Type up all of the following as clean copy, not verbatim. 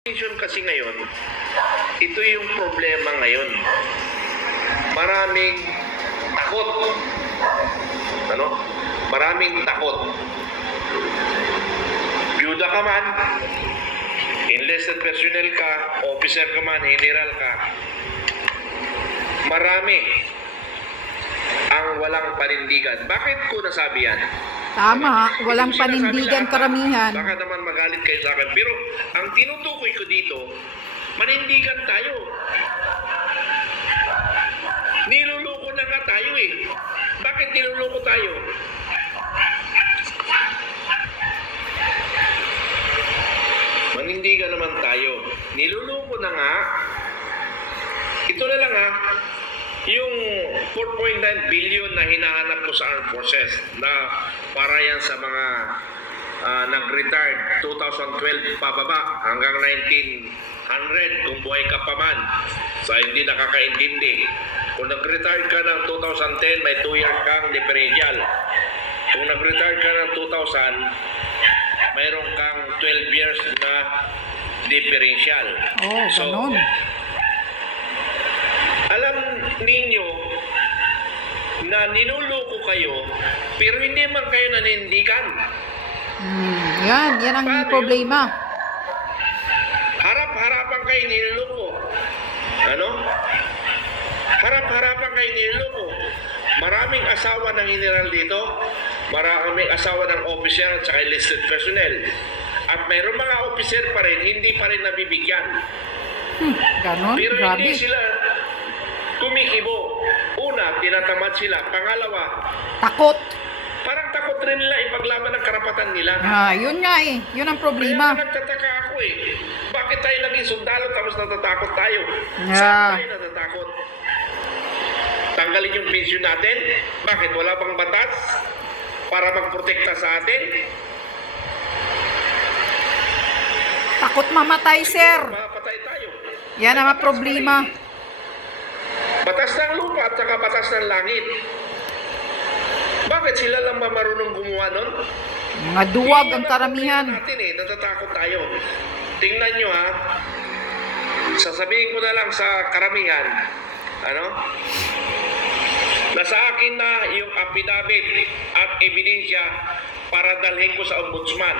Kasi ngayon, ito yung problema ngayon. Maraming takot. Ano? Maraming takot. Byuda ka man, enlisted personnel ka, officer ka man, general ka. Marami ang walang panindigan. Bakit ko nasabi yan? Tama, walang panindigan karamihan. Baka naman magalit kayo sa akin. Pero ang tinutukoy ko dito, manindigan tayo. Niluloko na nga tayo eh. Bakit niluloko tayo? Manindigan naman tayo. Niluloko na nga. Ito na lang ha. Yung 4.9 billion na hinahanap ko sa Armed Forces na para yan sa mga nag-retired 2012 pababa hanggang 1900 kung buhay ka pa man sa hindi nakakaintindi. Kung nag-retired ka ng 2010 may 2 years kang differential. Kung nag-retired ka ng 2000 mayroon kang 12 years na differential. Oh, ganun. Alam ninyo na ninuloko kayo pero hindi man kayo nanindigan. Yan ang problema. Harap-harapan kayo niloloko. Ano? Harap-harapan kayo niloloko. Maraming asawa ng general dito, maraming asawa ng officer at saka enlisted personnel. At mayroong mga officer pa rin, hindi pa rin nabibigyan. Ganon, Pero grabe. hindi sila kumikibo. Una, tinatamad sila. Pangalawa, Takot. parang takot rin nila ipaglaban ng karapatan nila. Yun nga eh. Yun ang problema. Kaya nagtataka ako eh. Bakit tayo naging sundalo tapos natatakot tayo? Yeah. Saan tayo natatakot? Tanggalin yung pensyon natin? Bakit? Wala bang batas para magprotekta sa atin? Takot mamatay, sir. Mapatay tayo. Yan ang mga problema. Batas ng lupa at saka batas ng langit. Bakit sila lang marunong gumawa nun? Mga duwag ang karamihan. Natin eh, natatakot tayo. Tingnan nyo ha. Sasabihin ko na lang sa karamihan. Ano? Nasa akin na yung affidavit at ebidensya para dalhin ko sa ombudsman.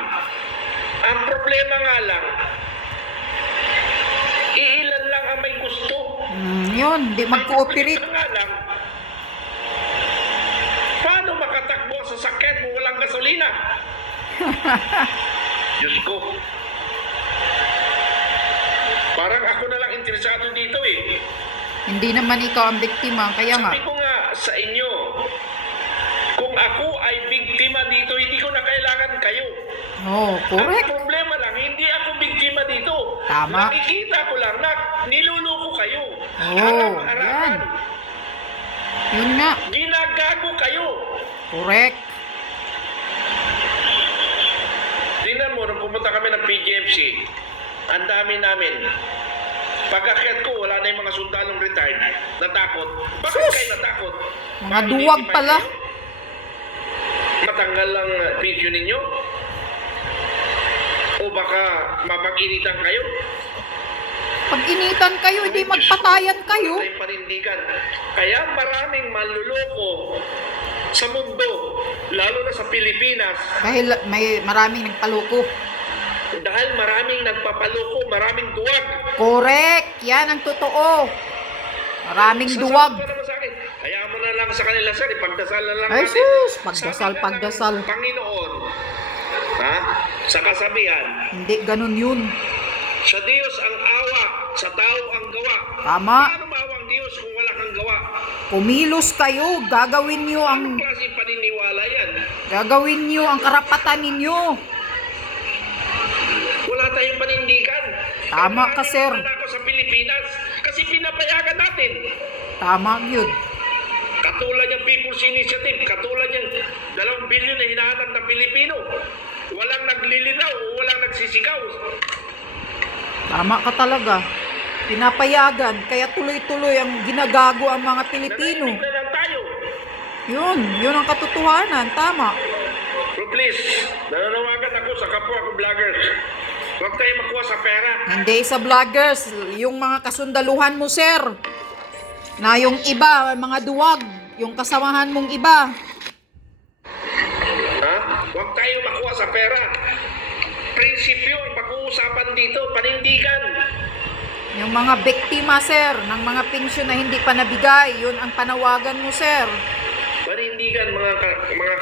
Ang problema nga lang, iilan lang ang may gusto. Yun, di mag-cooperate. Ang nga lang, paano makatakbo sa sasakyan kung walang gasolina? Diyos ko. Parang ako na lang interesado dito eh. Hindi naman ikaw ang biktima, kaya nga. Sabi ko nga sa inyo, kung ako ay biktima dito, hindi ko na kailangan kayo. Oh, correct. Ang problema lang, hindi ako biktima dito. Tama. Nakikita ko lang na niluloko kayo. Oh, Harap-harapan. yan. Yun nga. Ginagago kayo. Correct. Tingnan mo, nung pumunta kami ng PGMC, ang dami namin. Pag-akyat ko, wala na yung mga sundalong retired. Natakot. Bakit Sus! kayo natakot? Mga duwag pala. Matanggal lang pension ninyo? O baka mapag-initan kayo? Pag initan kayo, hindi magpatayan kayo. Wala tayong panindigan. Kaya maraming manluloko sa mundo, lalo na sa Pilipinas. Dahil may maraming nagpaloko. Dahil maraming nagpapaloko, maraming duwag. Correct. Yan ang totoo. Maraming duwag. Sasabi ko naman sa akin, hayaan mo na lang sa kanila, sir, ipagdasal na lang Ay, natin. sus, pagdasal, Sabi nga pagdasal. ng Panginoon, ha? Sa kasabihan, Hindi ganun yun. sa Diyos ang awa, sa tao ang gawa. Tama. Paano maawa ang Diyos kung wala kang gawa? Kumilos kayo. Gagawin nyo Anong ang klaseng paniniwala yan? gagawin nyo ang karapatan ninyo. Wala tayong panindigan. Tama ka, Kaya sir. naman ako sa Pilipinas kasi pinapayagan natin. Tama yun. Katulad yung People's Initiative, katulad yung 2 billion na hinahanap ng Pilipino. Walang naglilinaw, walang nagsisigaw. Tama ka talaga. Pinapayagan. Kaya tuloy-tuloy ang ginagago ang mga Pilipino. Nanahimik na lang tayo. Yun ang katotohanan. Tama. So please, nananawagan ako sa kapwa ko vloggers. Huwag tayo makuha sa pera. Hindi sa vloggers, yung mga kasundaluhan mo, sir. Na yung iba, mga duwag, yung kasamahan mong iba. Ha? Huwag tayo makuha sa pera. Prinsipyo ang pag-uusapan dito, panindigan. Yung mga biktima, sir, ng mga pensyon na hindi pa nabigay, yun ang panawagan mo, sir. Panindigan mga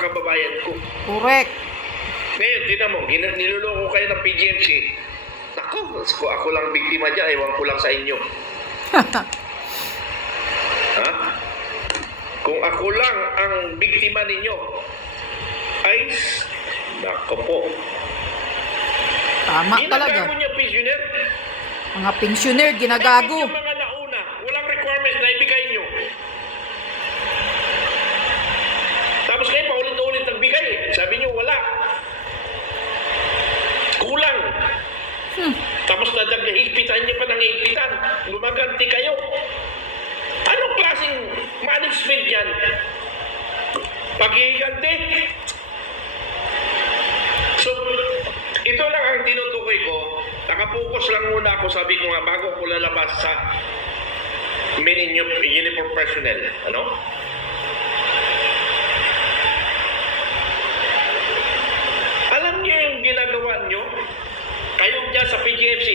kababayan ko. Correct. Ngayon, tinan mo, niloloko kayo ng PGMC. Ako lang biktima dyan, ewan ko lang sa inyo. Ha? Kung ako lang ang biktima ninyo, ay, nako po. Tama talaga. Ginagago niya, pensioner. Mga pensioner, ginagago. Bakit yung mga nauna, walang requirements na ibigay nyo? Tapos kayo paulit-ulit nagbigay. Sabi nyo, wala. Kulang. Tapos higpitan nyo pa ng higpitan. Gumaganti kayo. Anong klaseng management yan? Paghihiganti? So, ito lang ang tinutukoy ko. Nakapokus lang muna ako, sabi ko nga, bago ko lalabas sa men in uniform personnel. Ano? Alam niyo yung ginagawa niyo? Kayo dyan sa PGMC,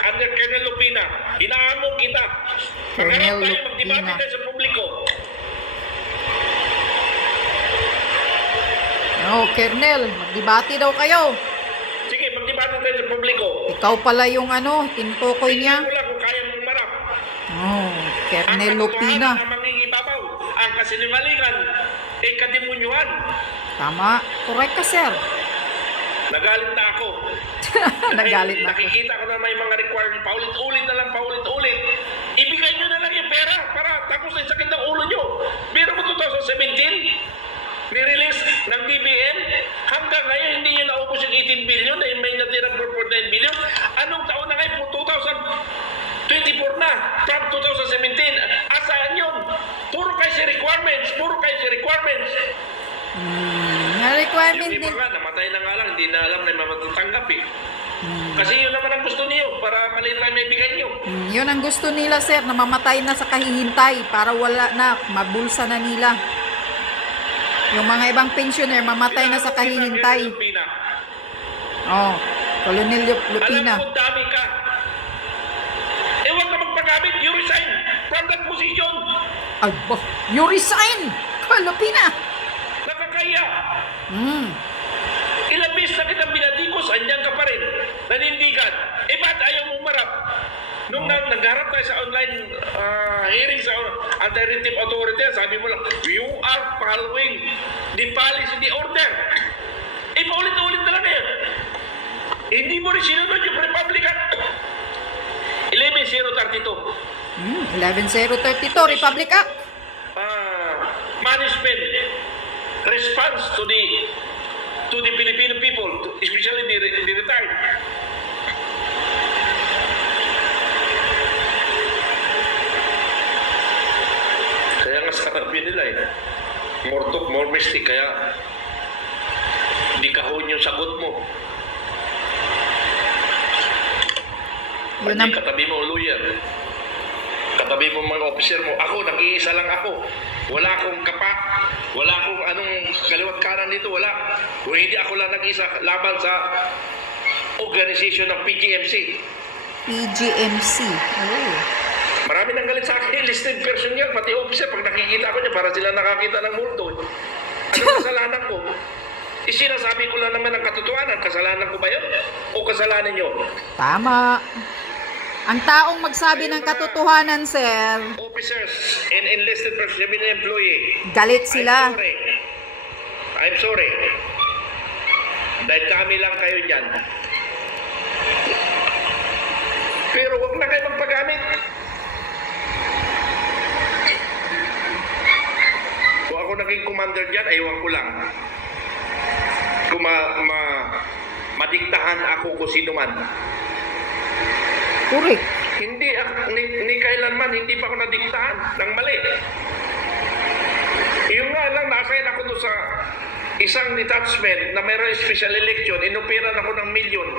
under Colonel Lupina, inaamong kita. Magharap Colonel tayo, magdebate Lupina. tayo sa publiko. No, Kernel, magdebate daw kayo. Sige, magdebate tayo sa publiko. Ikaw pala yung tinutukoy niya. Tingnan mo lang kung kaya mong marap. Oh, Kernel Ang katotohanan Lupina. ang mangingibabaw, ang kasinungalingan, kadimunyuhan. Tama. Correct ka, sir. Nagalit na ako. Nagalit na ako. Nakikita ko na may mga requirement, paulit-ulit na lang, paulit-ulit. Ibigay nyo na lang yung pera para tapos na yung sakit ng ulo nyo. Biro mo 2017, ni-release ng DBM, hanggang ngayon hindi nyo naubos yung 18 billion na may natira 4.9 billion. Anong taon na ngayon? 2024 na, from 2017. Asaan yun? Puro kayo si requirements, puro kayo si requirements. Na requirement Yung iba din. nga, namatay na nga lang, hindi na alam na matatanggap eh. Kasi yun naman ang gusto niyo, para maliit lang may bigay niyo. Yun ang gusto nila, sir, na mamatay na sa kahihintay para wala na, mabulsa na nila. Yung mga ibang pensioner, mamatay na sa kahihintay. Oh, Colonel Lupina. Alam ko dami ka. Eh, huwag ka magpagamit, you resign from that position. Ay, you resign! Lupina! Nakakaya. Ilang beses na kitang binatikos, andyan ka pa rin. Nanindigan. Eh, ba't ayaw mo umarap? Nung nagharap tayo sa online hearing sa Anti-Retive Authority, sabi mo lang, you are following the policy, the order. Eh, paulit-ulit na lang yan. Hindi mo rin sinunod yung Republican. 11.032. 11.032, Republic Act. Management response to the Filipino people, especially the retired. Kaya nga sabi nila more talk, more mistake, kaya di kahon yung sagot mo. Yun Hindi ang, katabi mo lawyer. Katabi mo mga officer mo. Ako, nag-iisa lang ako. Wala akong wala akong anong kaliwat kanan dito, wala. Kung hindi ako lang nag-isa laban sa organization ng PGMC. PGMC. Oh. Marami nang galit sa akin, listed person yan, pati officer, pag nakikita ko niya, para sila nakakita ng multo. Ano kasalanan ko? Isinasabi ko lang naman ang katotohanan. Kasalanan ko ba yun? O kasalanan nyo? Tama. Ang taong magsabi ng katotohanan, sir, Officers and enlisted personnel and employee. galit sila. I'm sorry. Dahil kami lang kayo dyan. Pero huwag na kayo magpagamit. Kung ako naging commander dyan, aywan ko lang. Kung madiktahan ako kung sino man. Correct. Hindi, ni kailanman, hindi pa ako nadiktahan ng mali. Yung nga lang, na-assign ako doon sa isang detachment na mayroong special election, inupiran ako ng milyon.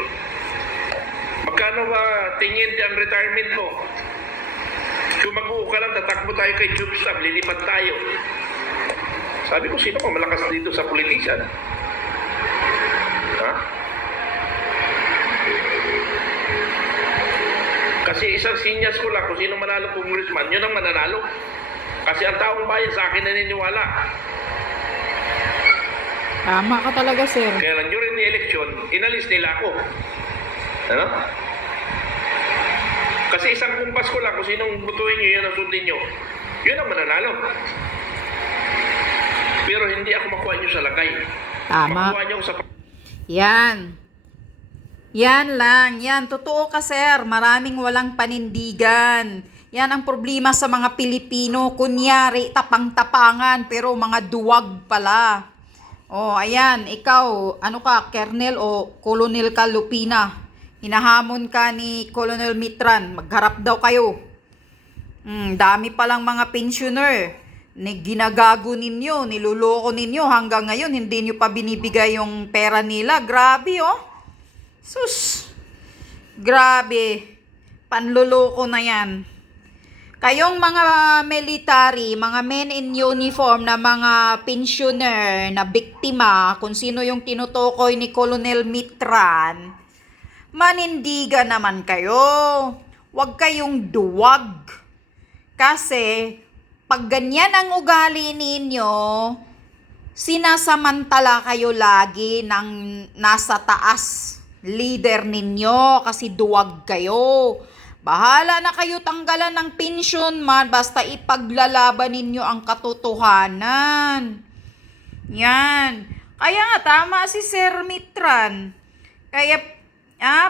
Magkano ba tingin ang retirement mo? Sumaguho ka lang, tatakbo tayo kay Jobstab, lilipat tayo. Sabi ko, sino pa malakas dito sa politician? Ha? Kasi isang sinyas ko lang, kung sino manalo congressman, yun ang mananalo. Kasi ang taong bayan sa akin naniniwala. Tama ka talaga, sir. Kaya lang during the election, inalis nila ako. Ano? Kasi isang kumpas ko lang, kung sinong butuin nyo, yun ang sundin nyo. Yun ang mananalo. Pero hindi ako makuha nyo sa lagay. Tama. Makuha nyo sa... Yan. Yan lang. Yan. Totoo ka, sir. Maraming walang panindigan. Yan ang problema sa mga Pilipino. Kunyari, tapang-tapangan, pero mga duwag pala. Oh, ayan. Ikaw, ano ka, Colonel o Colonel ka, Lupina? Hinahamon ka ni Colonel Mitran. Magharap daw kayo. Dami palang mga pensioner. Ginagago ninyo, niluloko ninyo. Hanggang ngayon, hindi nyo pa binibigay yung pera nila. Grabe, oh. Sus. Grabe. Panluloko na yan. Kayong mga military, mga men in uniform na mga pensioner na biktima, kung sino yung tinutukoy ni Colonel Mitran, manindigan naman kayo. Huwag kayong duwag. Kasi, pag ganyan ang ugali ninyo, sinasamantala kayo lagi ng nasa taas leader ninyo kasi duwag kayo. Bahala na kayo tanggalan ng pensyon man, basta ipaglalaban ninyo ang katotohanan. Yan. Kaya nga, tama si Sir Mitran. Kaya,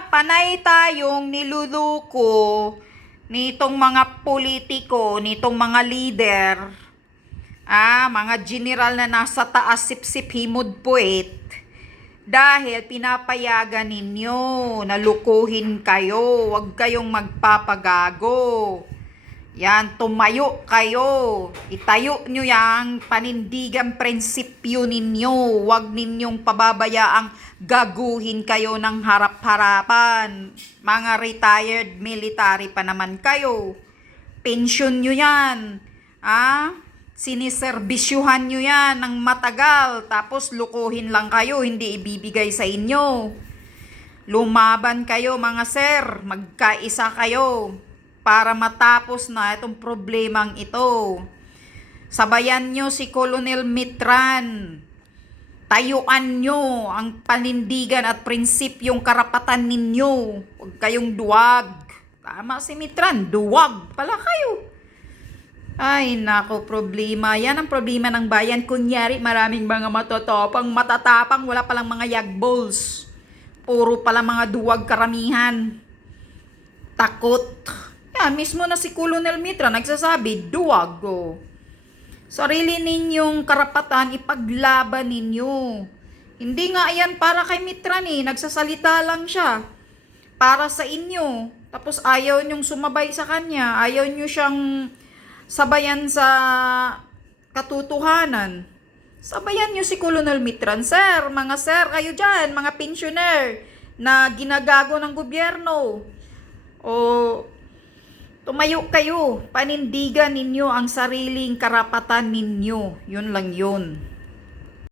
panay tayong niluluko nitong mga politiko, nitong mga leader, mga general na nasa taas sip-sip himod puwet, dahil pinapayagan ninyo, nalukuhin kayo, huwag kayong magpapagago. Yan, tumayo kayo. Itayo nyo yung panindigang prinsipyo ninyo. Huwag ninyong pababayaang gaguhin kayo ng harap-harapan. Mga retired military pa naman kayo. Pensyon nyo yan. Siniserbisyuhan nyo yan ng matagal. Tapos lukuhin lang kayo, hindi ibibigay sa inyo. Lumaban kayo mga sir. Magkaisa kayo. Para matapos na itong problemang ito. Sabayan nyo si Colonel Mitran. Tayuan nyo ang panindigan at prinsipyong karapatan ninyo. Huwag kayong duwag. Tama si Mitran, duwag pala kayo. Ay, nako, problema. Yan ang problema ng bayan. Kunyari, maraming mga matatapang, wala palang mga yagballs. Puro pala mga duwag karamihan. Takot. Yan, mismo na si Colonel Mitra nagsasabi, duwag go. Sarili ninyong karapatan, ipaglaban ninyo. Hindi nga yan para kay Mitra nagsasalita lang siya. Para sa inyo. Tapos ayaw nyong sumabay sa kanya. Ayaw nyo siyang sabayan sa katotohanan. Sabayan nyo si Colonel Mitran. Sir, mga sir, kayo dyan, mga pensioner na ginagago ng gobyerno. O tumayo kayo, panindigan ninyo ang sariling karapatan ninyo. Yun lang yun.